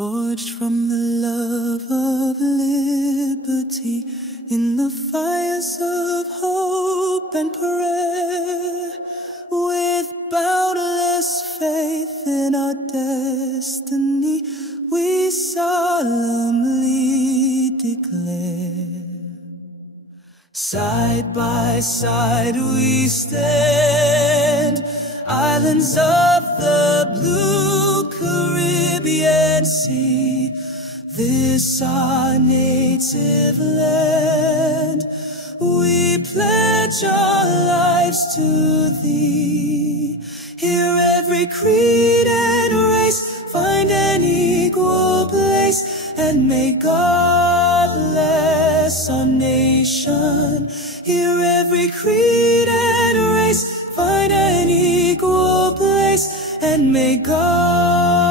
Forged from the love of liberty, in the fires of hope and prayer, with boundless faith in our destiny, we solemnly declare. Side by side we stand, islands of the blue Caribbean Sea, this our native land. We pledge our lives to thee. Here every creed and race find an equal place, and may God bless our nation. Here every creed and race find an equal place, and may God